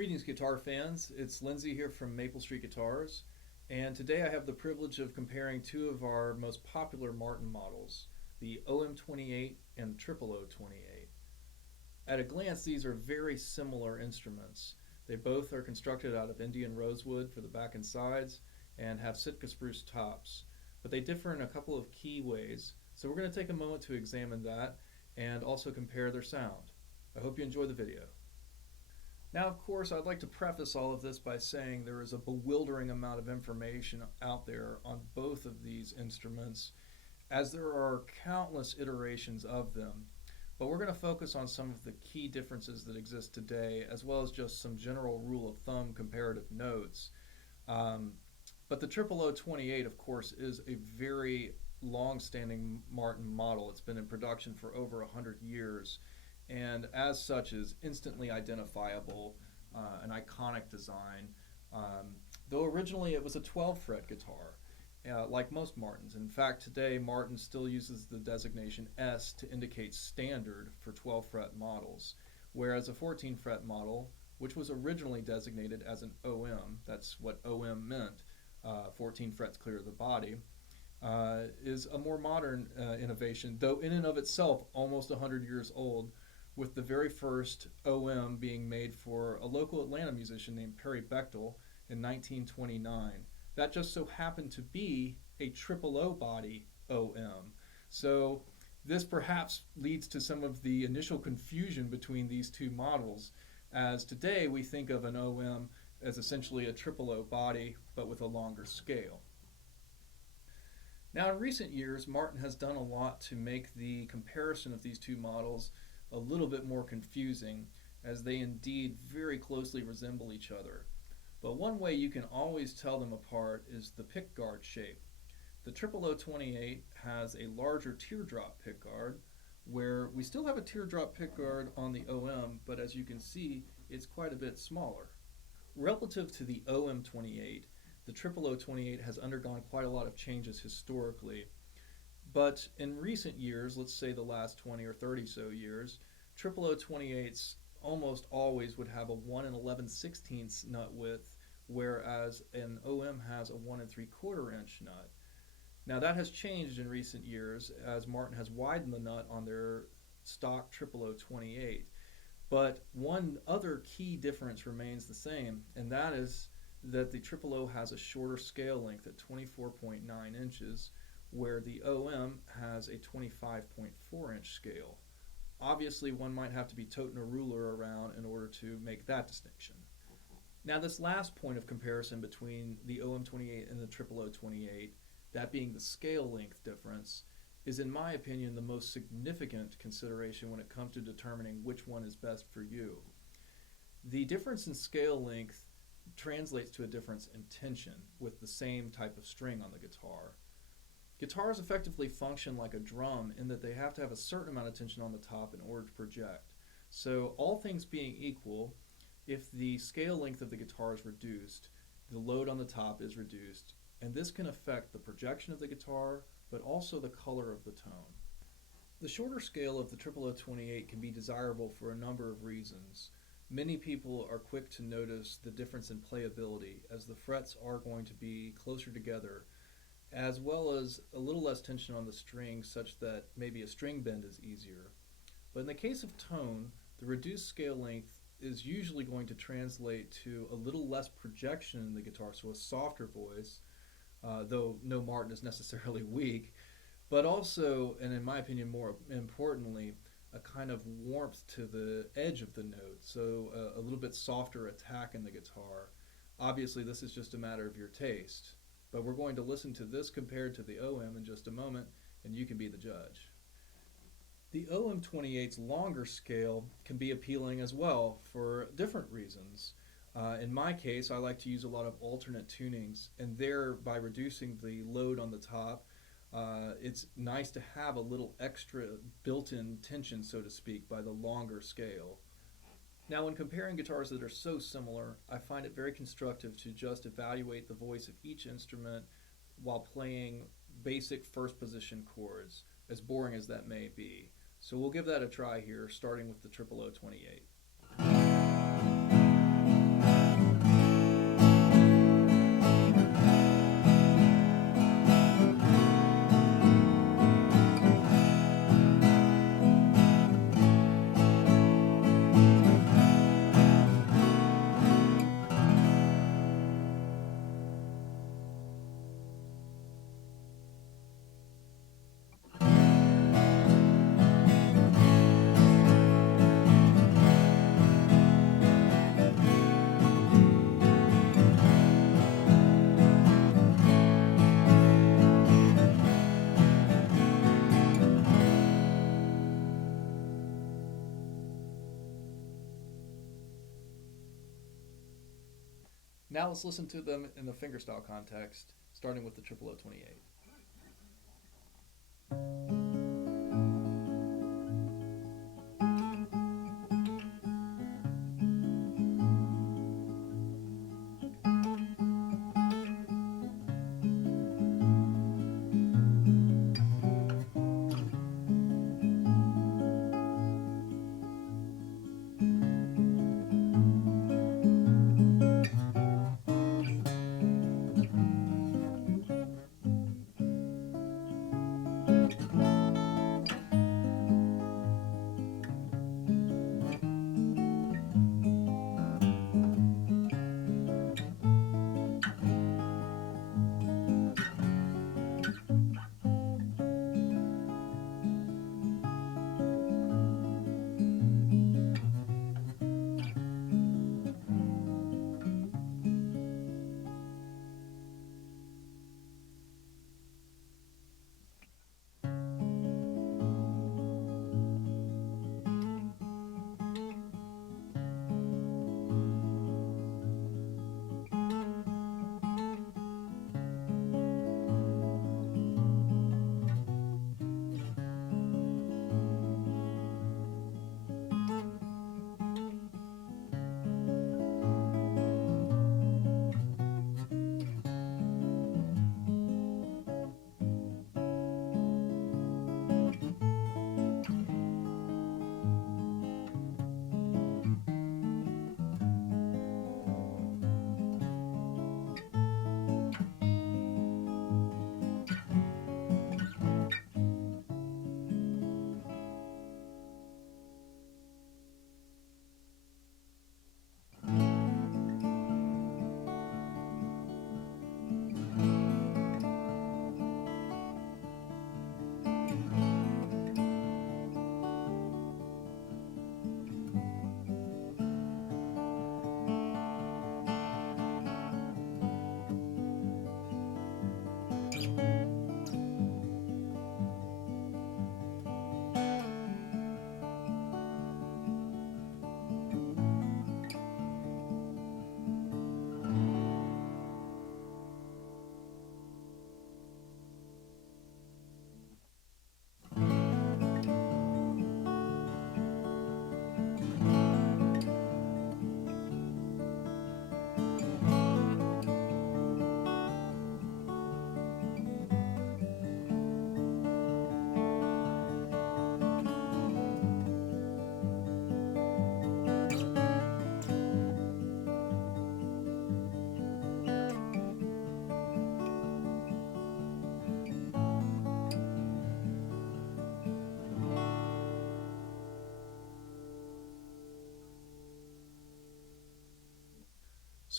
Greetings, guitar fans. It's Lindsay here from Maple Street Guitars, and today I have the privilege of comparing two of our most popular Martin models, the OM-28 and the 0028. At a glance, these are very similar instruments. They both are constructed out of Indian rosewood for the back and sides and have Sitka spruce tops, but they differ in a couple of key ways, so we're going to take a moment to examine that and also compare their sound. I hope you enjoy the video. Now, of course, I'd like to preface all of this by saying there is a bewildering amount of information out there on both of these instruments, as there are countless iterations of them. But we're going to focus on some of the key differences that exist today, as well as just some general rule of thumb comparative notes. But the 0028, of course, is a very long-standing Martin model. It's been in production for over 100 years. And as such is instantly identifiable, an iconic design, though originally it was a 12-fret guitar, like most Martins. In fact, today Martin still uses the designation S to indicate standard for 12-fret models, whereas a 14-fret model, which was originally designated as an OM, that's what OM meant, 14 frets clear of the body, is a more modern innovation, though in and of itself almost 100 years old, with the very first OM being made for a local Atlanta musician named Perry Bechtel in 1929. That just so happened to be a 000 body OM. So this perhaps leads to some of the initial confusion between these two models, as today we think of an OM as essentially a 000 body but with a longer scale. Now, in recent years, Martin has done a lot to make the comparison of these two models a little bit more confusing, as they indeed very closely resemble each other. But one way you can always tell them apart is the pickguard shape. The 0028 has a larger teardrop pickguard, where we still have a teardrop pickguard on the OM, but as you can see, it's quite a bit smaller. Relative to the OM-28, the 0028 has undergone quite a lot of changes historically. But in recent years, let's say the last 20 or 30 so years, 0028s almost always would have a 1 11/16 nut width, whereas an OM has a 1 3/4 inch nut. Now that has changed in recent years as Martin has widened the nut on their stock 0028. But one other key difference remains the same, and that is that the 00 has a shorter scale length at 24.9 inches, where the OM has a 25.4 inch scale. Obviously, one might have to be toting a ruler around in order to make that distinction. Now, this last point of comparison between the OM-28 and the 0028, that being the scale length difference, is in my opinion the most significant consideration when it comes to determining which one is best for you. The difference in scale length translates to a difference in tension with the same type of string on the guitar. Guitars effectively function like a drum in that they have to have a certain amount of tension on the top in order to project. So all things being equal, if the scale length of the guitar is reduced, the load on the top is reduced, and this can affect the projection of the guitar, but also the color of the tone. The shorter scale of the 0028 can be desirable for a number of reasons. Many people are quick to notice the difference in playability, as the frets are going to be closer together, as well as a little less tension on the string such that maybe a string bend is easier. But in the case of tone, the reduced scale length is usually going to translate to a little less projection in the guitar, so a softer voice, though no Martin is necessarily weak, but also, and in my opinion more importantly, a kind of warmth to the edge of the note, so a little bit softer attack in the guitar. Obviously, this is just a matter of your taste. But we're going to listen to this compared to the OM in just a moment, and you can be the judge. The OM-28's longer scale can be appealing as well for different reasons. In my case, I like to use a lot of alternate tunings, and there, by reducing the load on the top, it's nice to have a little extra built-in tension, so to speak, by the longer scale. Now, when comparing guitars that are so similar, I find it very constructive to just evaluate the voice of each instrument while playing basic first position chords, as boring as that may be. So we'll give that a try here, starting with the 0028. Now let's listen to them in the fingerstyle context, starting with the OM-28.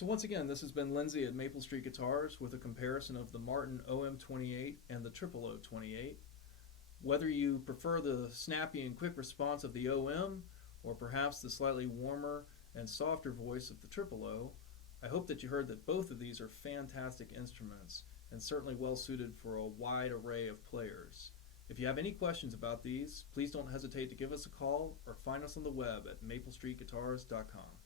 So once again, this has been Lindsay at Maple Street Guitars with a comparison of the Martin OM-28 and the OM-28. Whether you prefer the snappy and quick response of the OM, or perhaps the slightly warmer and softer voice of the OO, I hope that you heard that both of these are fantastic instruments and certainly well suited for a wide array of players. If you have any questions about these, please don't hesitate to give us a call or find us on the web at maplestreetguitars.com.